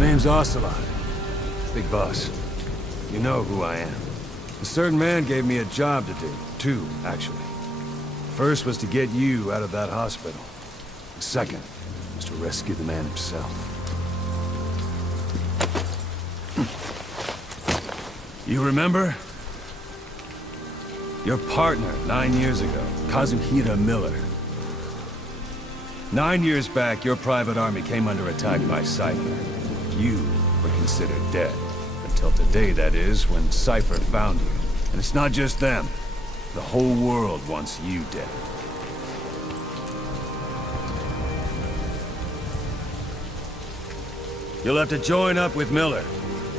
name's Ocelot. Big boss. You know who I am. A certain man gave me a job to do. Two, actually. First was to get you out of that hospital. The second was to rescue the man himself. You remember? Your partner 9 years ago, Kazuhira Miller. 9 years back, your private army came under attack by Cypher. You were considered dead. Until today, that is, when Cypher found you. And it's not just them. The whole world wants you dead. You'll have to join up with Miller.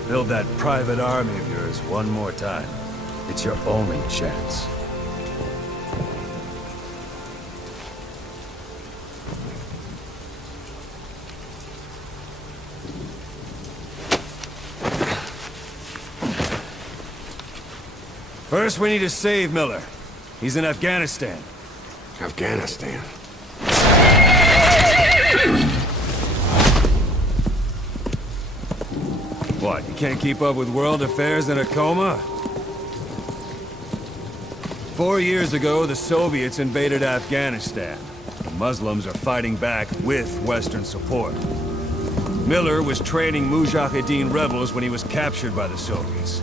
Build that private army of yours one more time. It's your only chance. First, we need to save Miller. He's in Afghanistan. Afghanistan? What, you can't keep up with world affairs in a coma? 4 years ago, the Soviets invaded Afghanistan. The Muslims are fighting back with Western support. Miller was training Mujahideen rebels when he was captured by the Soviets.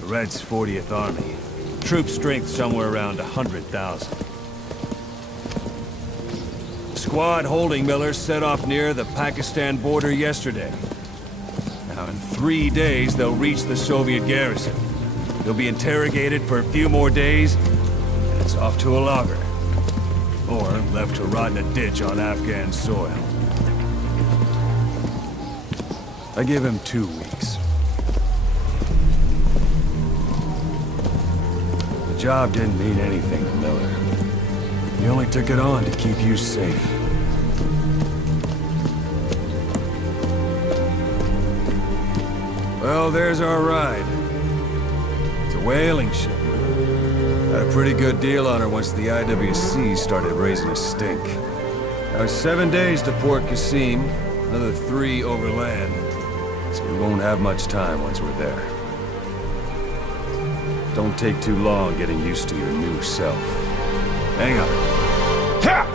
The Red's 40th Army. Troop strength somewhere around 100,000. The squad holding Miller set off near the Pakistan border yesterday. Now in 3 days, they'll reach the Soviet garrison. They'll be interrogated for a few more days, and it's off to a lager. Or left to rot in a ditch on Afghan soil. I give him 2 weeks. The job didn't mean anything to Miller. He only took it on to keep you safe. Well, there's our ride. It's a whaling ship. Had a pretty good deal on her once the IWC started raising a stink. Now it's 7 days to Port Qasim, another 3 overland. So we won't have much time once we're there. Don't take too long getting used to your new self. Hang on. Ha!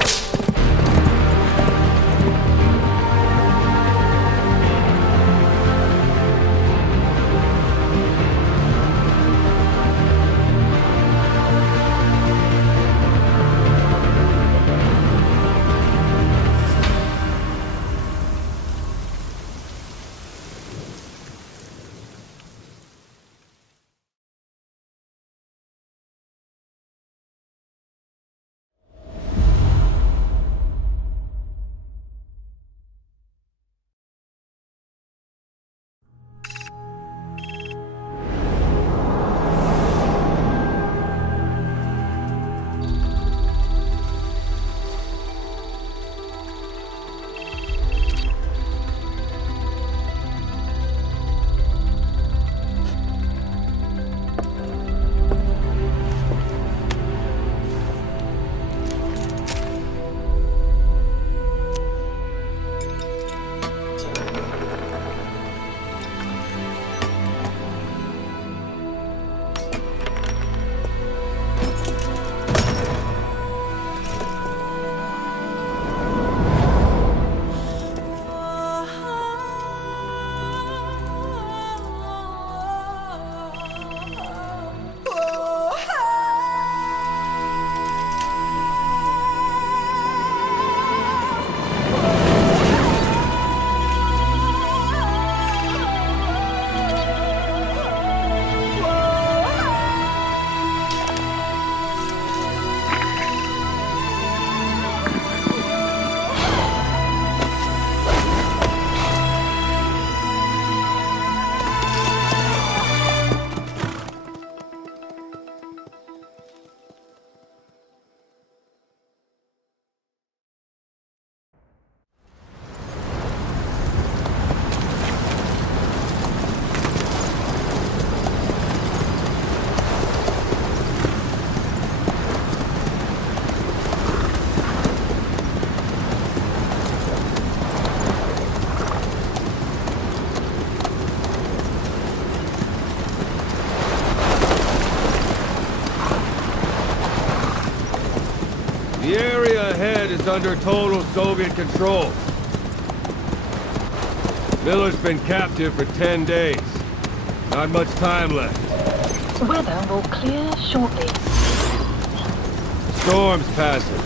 The area ahead is under total Soviet control. Miller's been captive for 10 days. Not much time left. Weather will clear shortly. Storm's passing.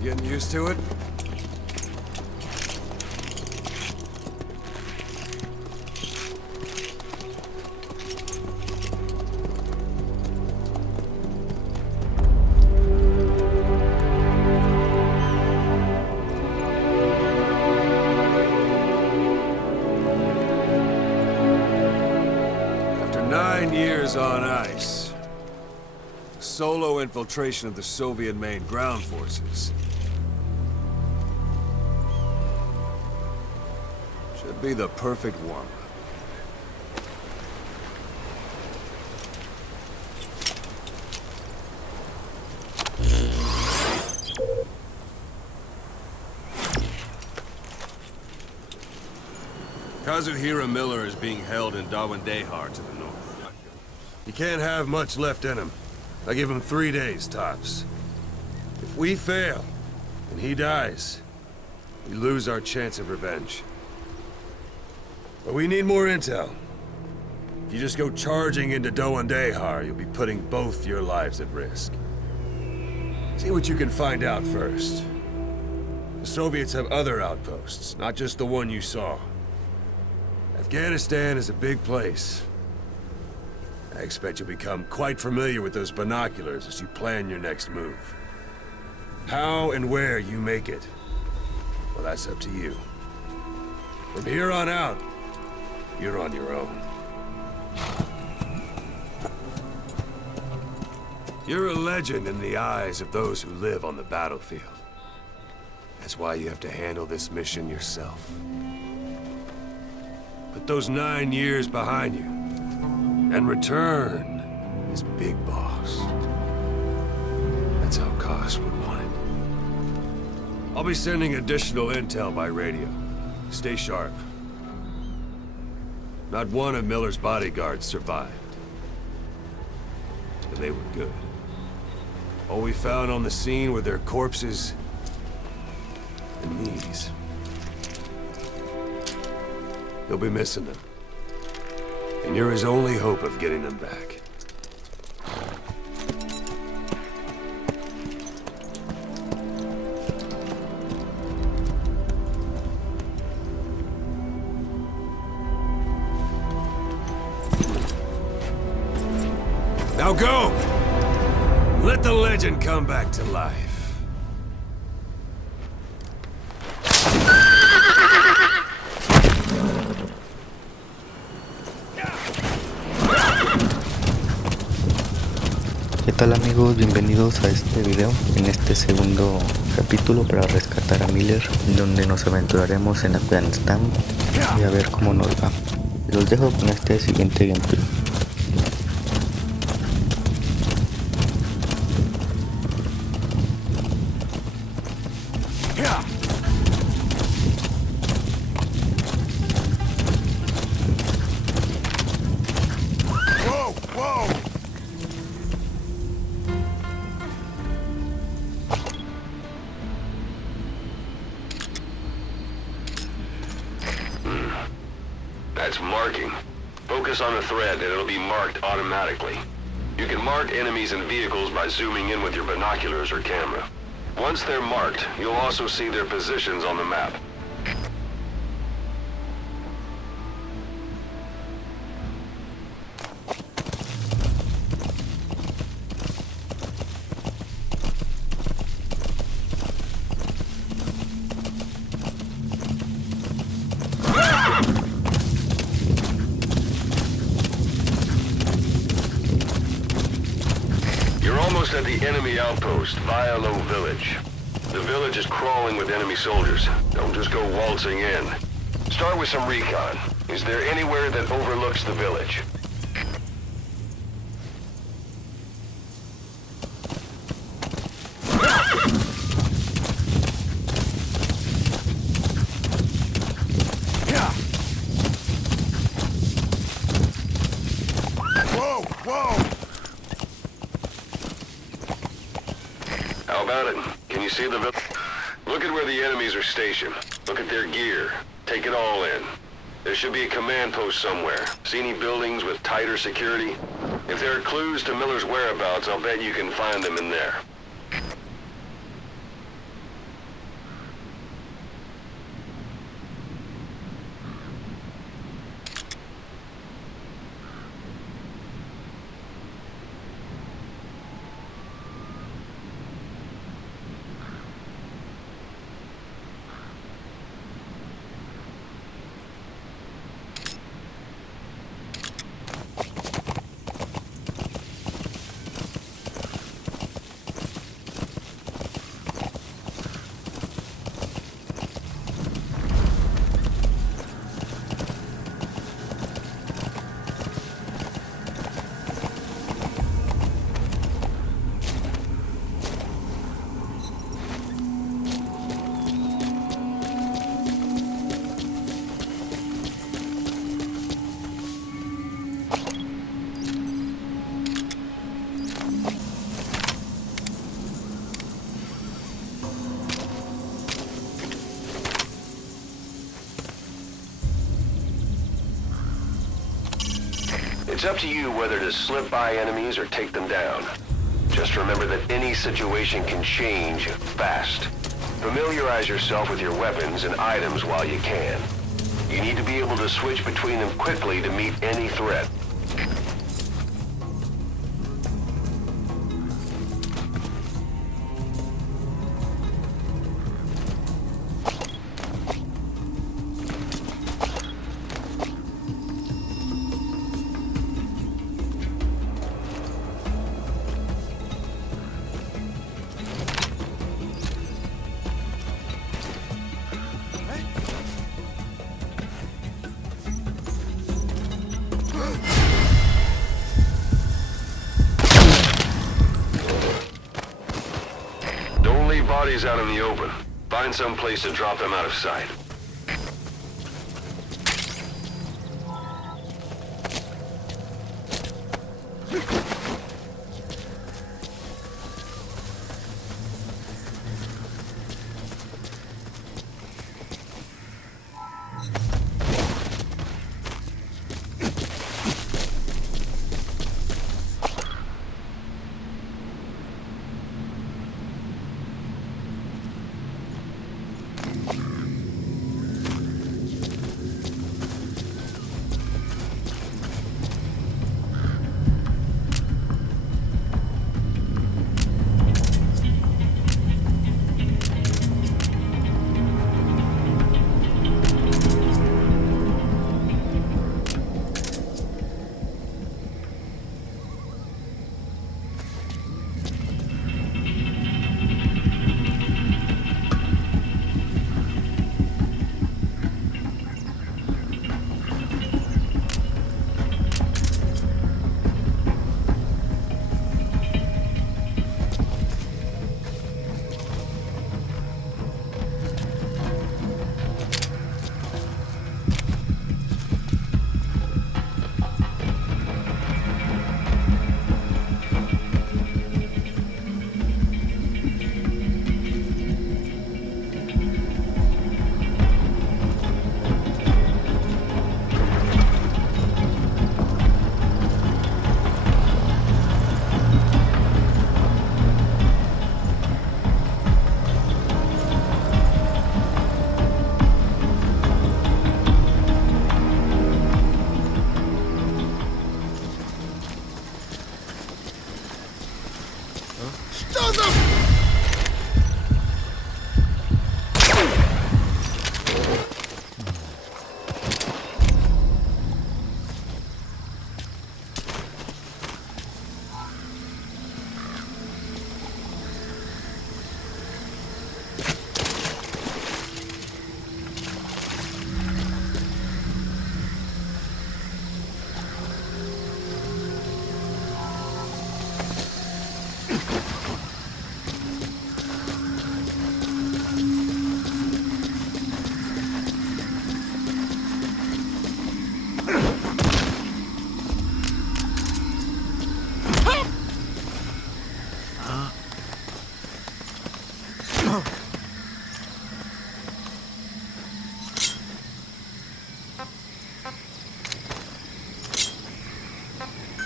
Getting used to it? After 9 years on ice, solo infiltration of the Soviet main ground forces should be the perfect warm-up. Kazuhira Miller is being held in Dawandehar to the north. He can't have much left in him. I give him 3 days, tops. If we fail, and he dies, we lose our chance of revenge. But we need more intel. If you just go charging into Dawandehar, you'll be putting both your lives at risk. See what you can find out first. The Soviets have other outposts, not just the one you saw. Afghanistan is a big place. I expect you'll become quite familiar with those binoculars as you plan your next move. How and where you make it, well, that's up to you. From here on out, you're on your own. You're a legend in the eyes of those who live on the battlefield. That's why you have to handle this mission yourself. Put those 9 years behind you, and return as Big Boss. That's how Kos would want it. I'll be sending additional intel by radio. Stay sharp. Not one of Miller's bodyguards survived. And they were good. All we found on the scene were their corpses and knees. You'll be missing them. And you're his only hope of getting them back. Now go! Let the legend come back to life. ¿Qué tal amigos? Bienvenidos a este video, en este segundo capítulo para rescatar a Miller, donde nos aventuraremos en Afganistán y a ver cómo nos va. Los dejo con este siguiente gameplay. That's marking. Focus on the thread and it'll be marked automatically. You can mark enemies and vehicles by zooming in with your binoculars or camera. Once they're marked, you'll also see their positions on the map. At the enemy outpost, Vialo Village. The village is crawling with enemy soldiers. Don't just go waltzing in. Start with some recon. Is there anywhere that overlooks the village? Whoa! Whoa! How about it? Can you see the village? Look at where the enemies are stationed. Look at their gear. Take it all in. There should be a command post somewhere. See any buildings with tighter security? If there are clues to Miller's whereabouts, I'll bet you can find them in there. It's up to you whether to slip by enemies or take them down. Just remember that any situation can change fast. Familiarize yourself with your weapons and items while you can. You need to be able to switch between them quickly to meet any threat. Bodies out in the open. Find some place to drop them out of sight.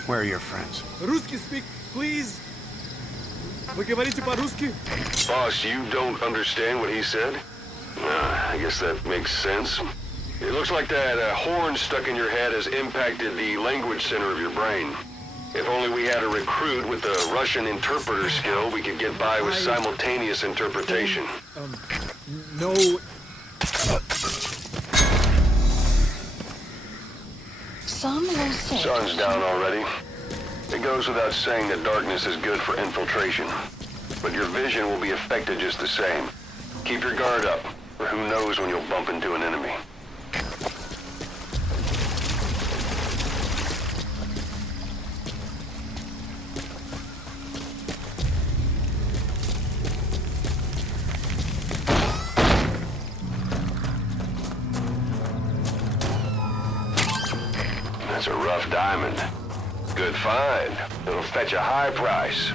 Where are your friends? Русский speak, please. Вы говорите по-русски? Boss, you don't understand what he said? I guess that makes sense. It looks like that horn stuck in your head has impacted the language center of your brain. If only we had a recruit with the Russian interpreter skill, we could get by with simultaneous interpretation. No. Some will say... Sun's down already. It goes without saying that darkness is good for infiltration. But your vision will be affected just the same. Keep your guard up, or who knows when you'll bump into an enemy. That's a rough diamond. Good find. It'll fetch a high price.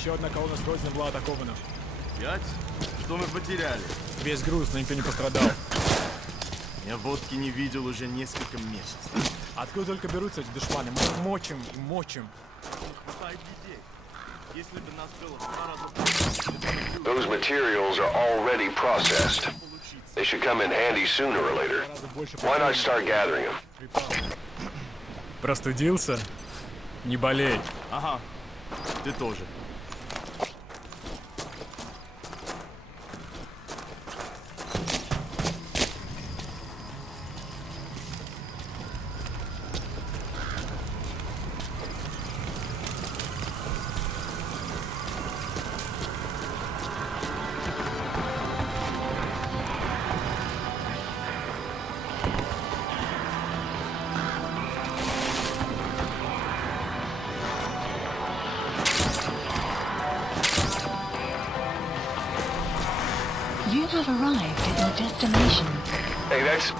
Еще одна колонна с гроздем была атакована. 5? Что мы потеряли? Весь груз, но никто не пострадал. Я водки не видел уже несколько месяцев. Откуда только берутся эти душманы? Мы мочим и мочим. Хватает людей. Если бы нас было в 2 раза... Those materials are already processed. They should come in handy sooner or later. Why not start gathering them? Простудился? Не болей. Ага, ты тоже. You have arrived at your destination. Hey, that's...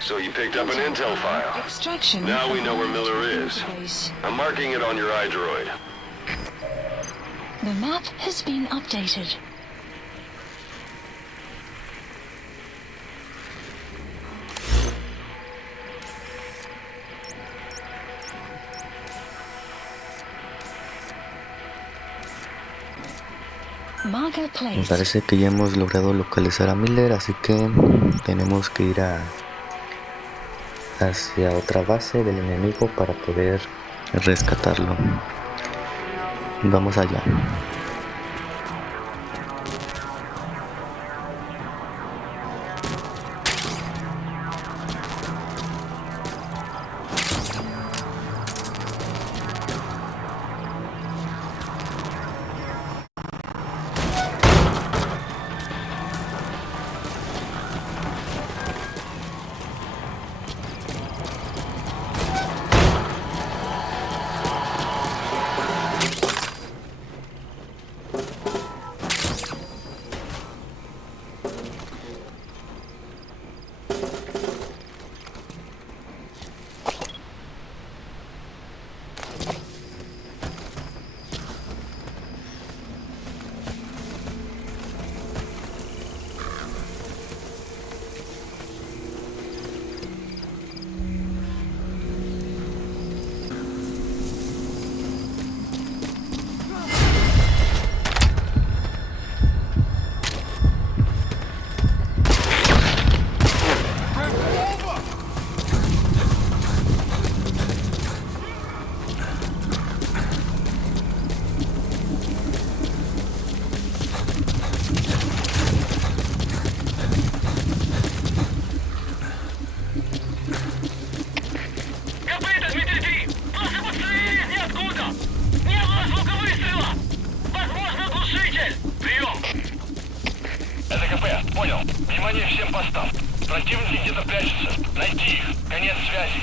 So you picked up an intel file. Extraction. Now we know where Miller is. Base. I'm marking it on your iDroid. The map has been updated. Marker Me placed. parece que ya hemos logrado localizar a Miller, así que tenemos que ir hacia otra base del enemigo para poder rescatarlo. Vamos allá. Внимание всем постам. Противники где-то прячутся. Найти их. Конец связи.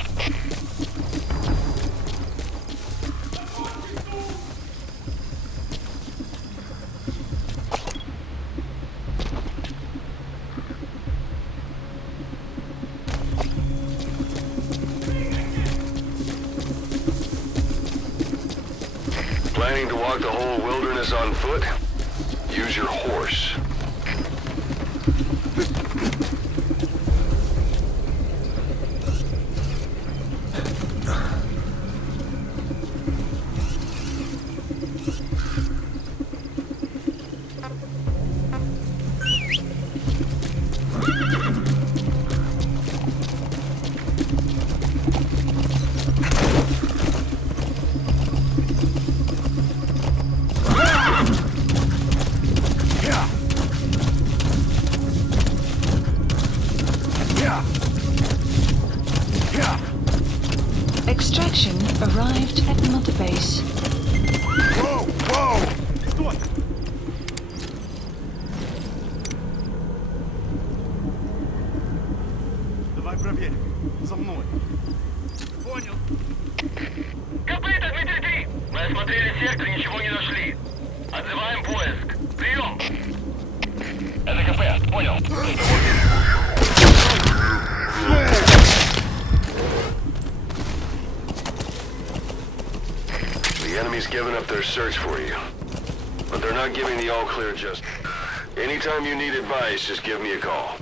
Planning to walk the whole wilderness on foot? Use your horse. Extraction arrived at Mother Base. Whoa! Whoa! Стой! Давай проверим. За мной. Понял. Копыта, Дмитрий 3! Мы осмотрели сектор, ничего не нашли. Отзываем поиск. Прием! Это КП, понял. The enemy's given up their search for you. But they're not giving the all-clear just... Anytime you need advice, just give me a call.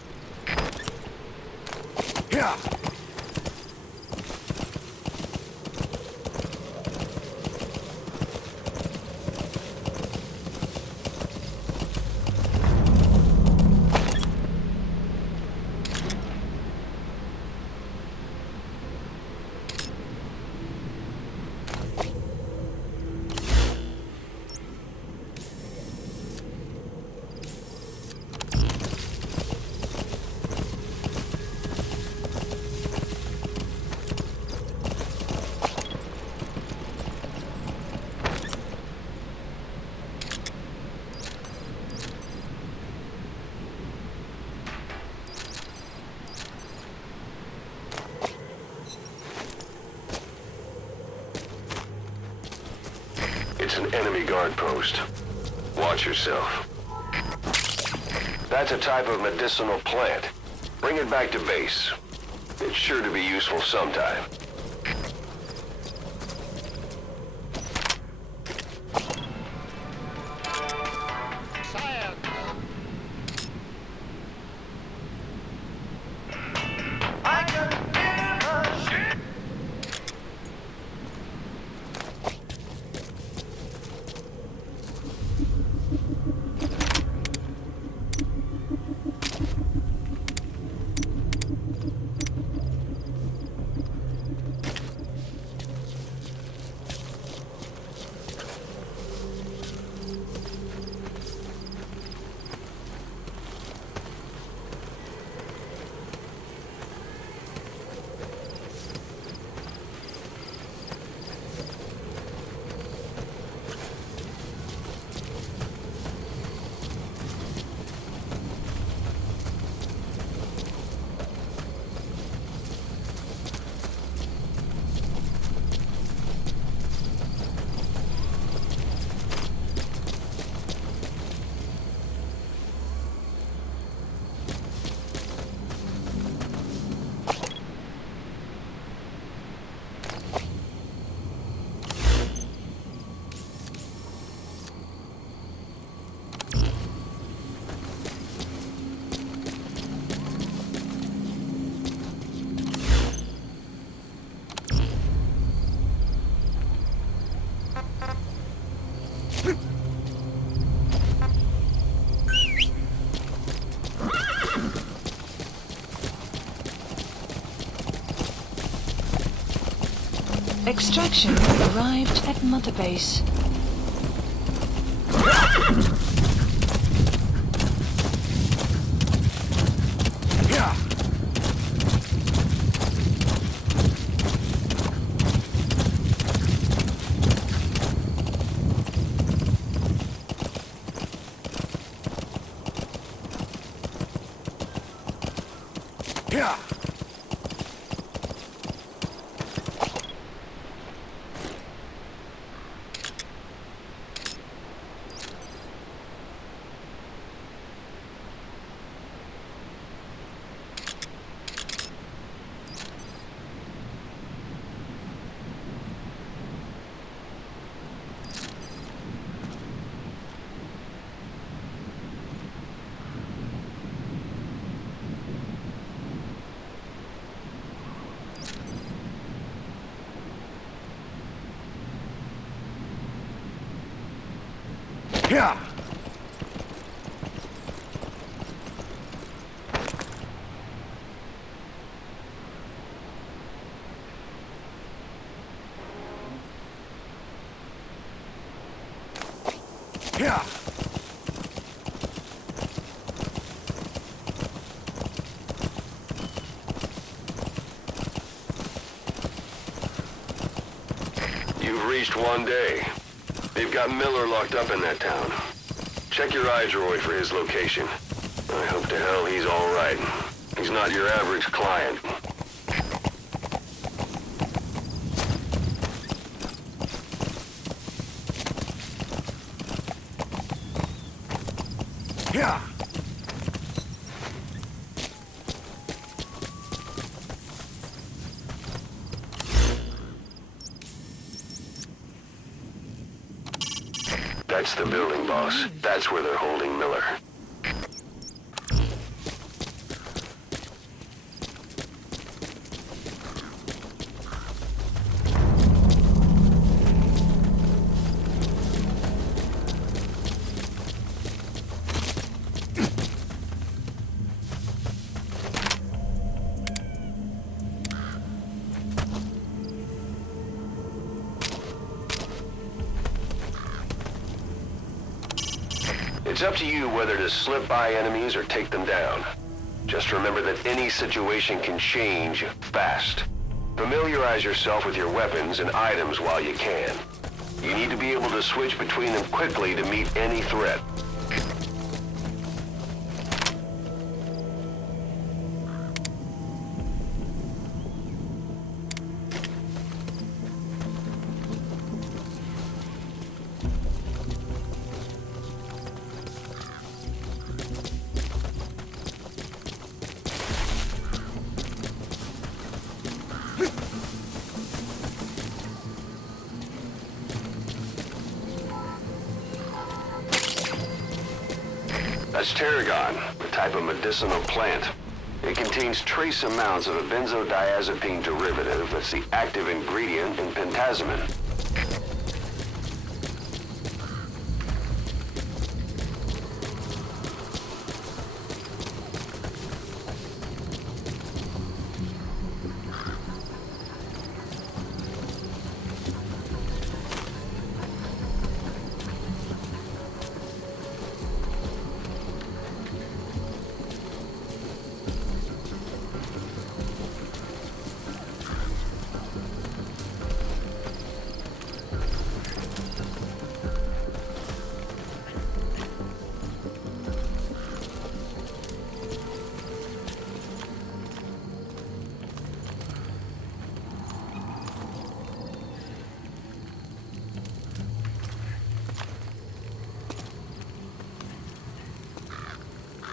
Yeah! It's an enemy guard post. Watch yourself. That's a type of medicinal plant. Bring it back to base. It's sure to be useful sometime. Extraction arrived at Mother Base. Yeah. Yeah. You've reached one day. They've got Miller locked up in that town. Check your iDroid for his location. I hope to hell he's all right. He's not your average client. Yeah. That's the building, boss. That's where they're holding Miller. It's up to you whether to slip by enemies or take them down. Just remember that any situation can change fast. Familiarize yourself with your weapons and items while you can. You need to be able to switch between them quickly to meet any threat. That's tarragon, a type of medicinal plant. It contains trace amounts of a benzodiazepine derivative that's the active ingredient in pentazimine.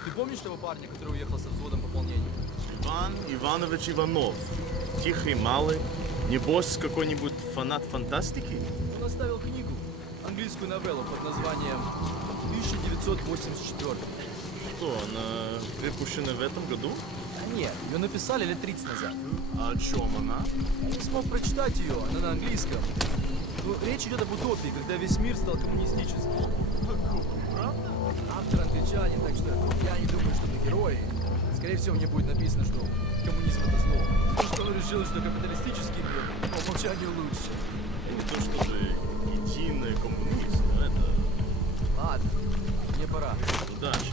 Ты помнишь того парня, который уехал со взводом пополнения? Иван Иванович Иванов. Тихий, малый. Небось, какой-нибудь фанат фантастики? Он оставил книгу, английскую новеллу под названием 1984. Что, она выпущена в этом году? А нет, ее написали лет 30 назад. А о чем она? Я не смог прочитать ее, она на английском. Ну, речь идет об утопии, когда весь мир стал коммунистическим. Правда? Автор англичанин, так что я не думаю, что это герои. Скорее всего, мне будет написано, что коммунизм это зло. То, что он решил, что капиталистический мир по умолчанию лучше. Не то чтобы единый коммунист, но это... Ладно, мне пора. Удачи.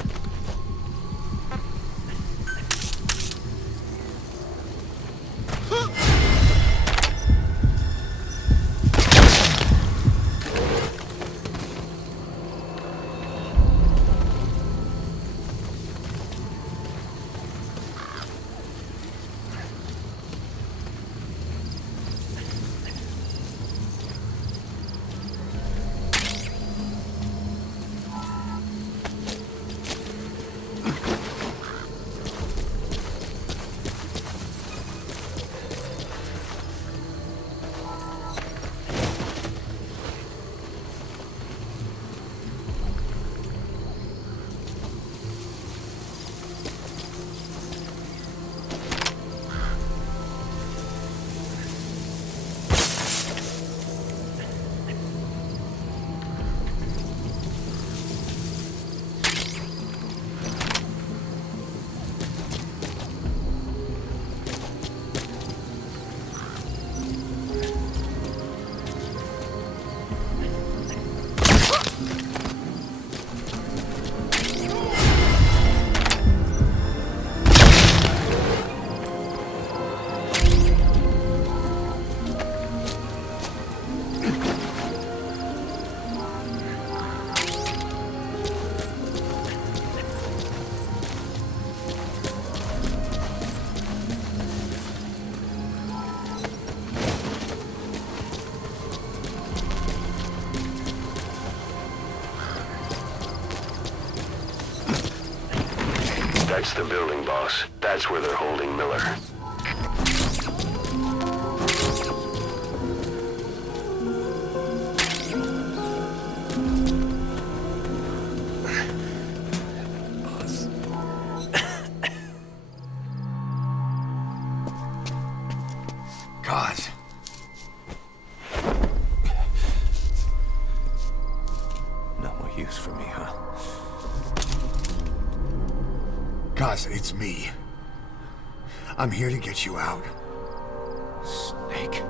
That's the building, boss. That's where they're holding Miller. God. No more use for me, huh? Kaz, it's me. I'm here to get you out. Snake.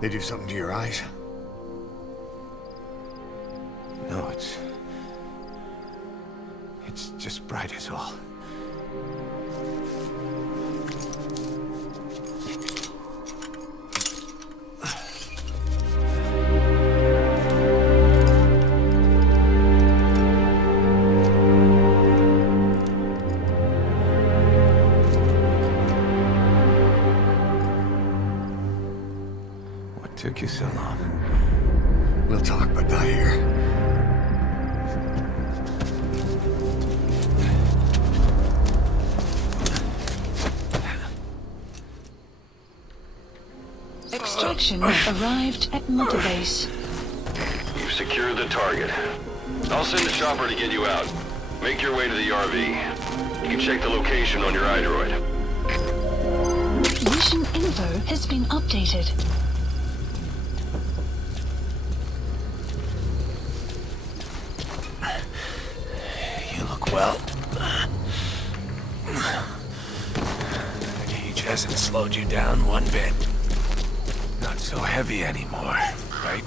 They do something to your eyes? No, it's just bright as all. Took you so long. We'll talk, but not here. Extraction arrived at Mother Base. You've secured the target. I'll send a chopper to get you out. Make your way to the RV. You can check the location on your iDroid. Mission info has been updated. You look well. The cage hasn't slowed you down one bit. Not so heavy anymore, right?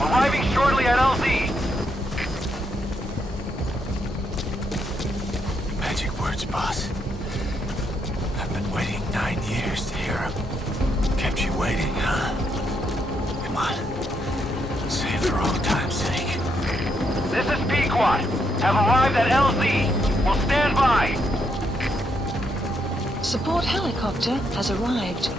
Arriving shortly at LZ. Magic words, boss. I've been waiting 9 years to hear them. Kept you waiting, huh? Come on. Say it for old time's sake. This is Pequod. Have arrived at LZ. Will stand by. Support helicopter has arrived.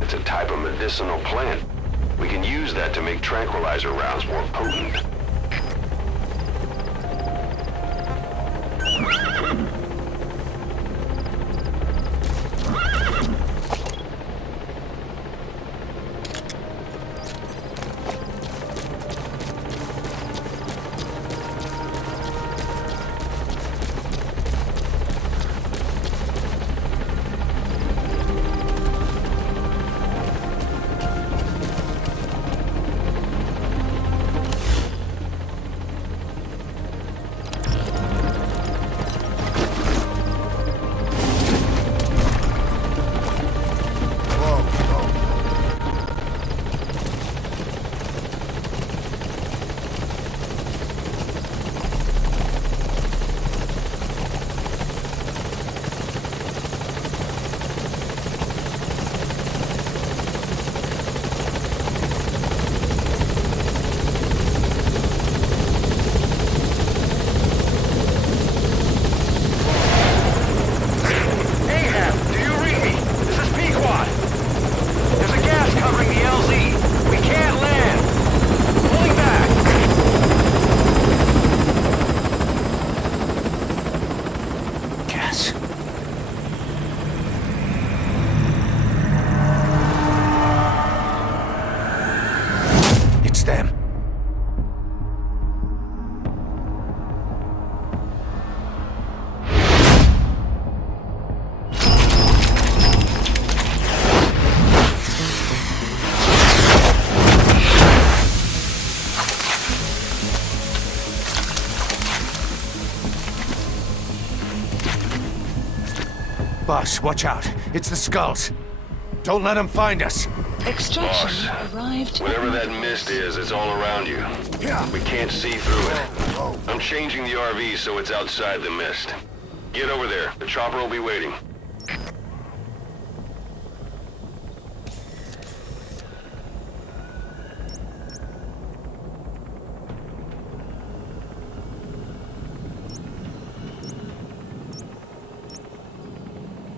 It's a type of medicinal plant. We can use that to make tranquilizer rounds more potent. It's them. Boss, watch out. It's the skulls. Don't let them find us. Extraction Boss, arrived. whatever that mist is, it's all around you. We can't see through it. I'm changing the RV so it's outside the mist. Get over there. The chopper will be waiting.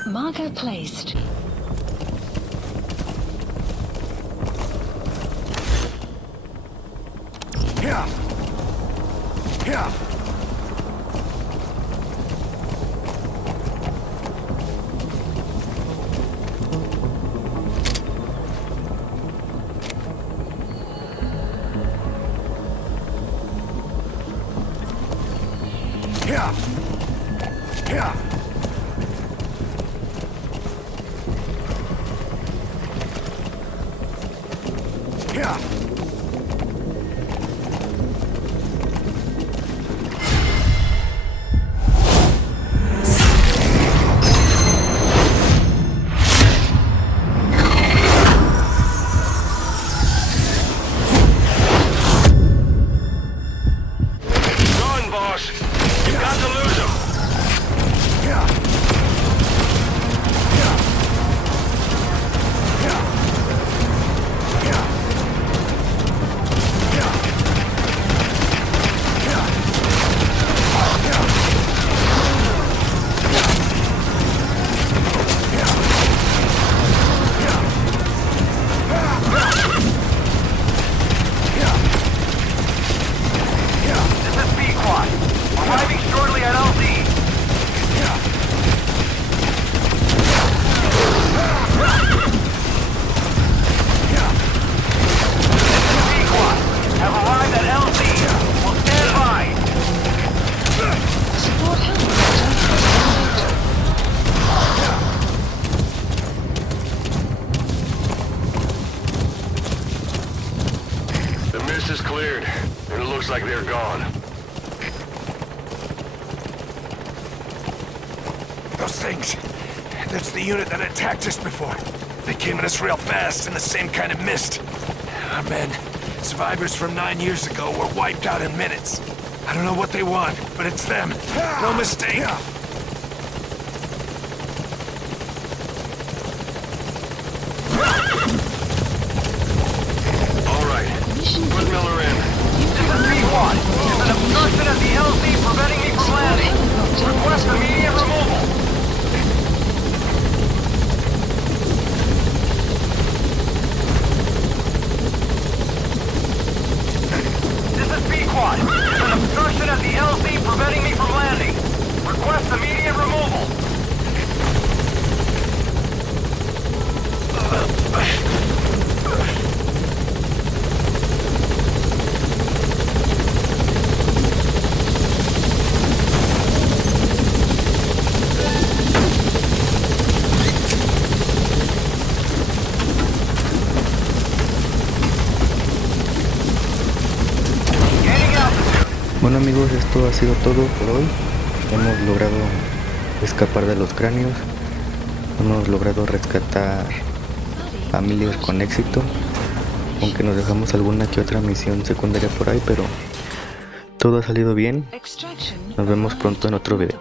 Marker placed. Yeah. Yeah. Yeah. Yeah. Yeah. Run, boss! You've got to lose him! Yeah. Yeah. Yeah. Yeah. Yeah. Yeah. This is B-Quad. Arriving shortly at LZ. This is B-Quad. Have arrived at LZ. Will stand by. Support helicopter. The mist is cleared, and it looks like they're gone. Those things. That's the unit that attacked us before. They came at us real fast in the same kind of mist. Our men, survivors from 9 years ago, were wiped out in minutes. I don't know what they want, but it's them. No mistake. All right, Mission put Miller in. This is B-Quad. There's an obstruction at the LZ preventing me from landing. Request immediate removal. This is B-Quad. There's an obstruction at the LZ preventing me from landing. Request immediate removal. Gaining altitude. Bueno amigos, esto ha sido todo por hoy. Hemos logrado escapar de los cráneos. Hemos logrado rescatar a Miller con éxito. Aunque nos dejamos alguna que otra misión secundaria por ahí, pero todo ha salido bien. Extraction. Nos vemos pronto en otro video.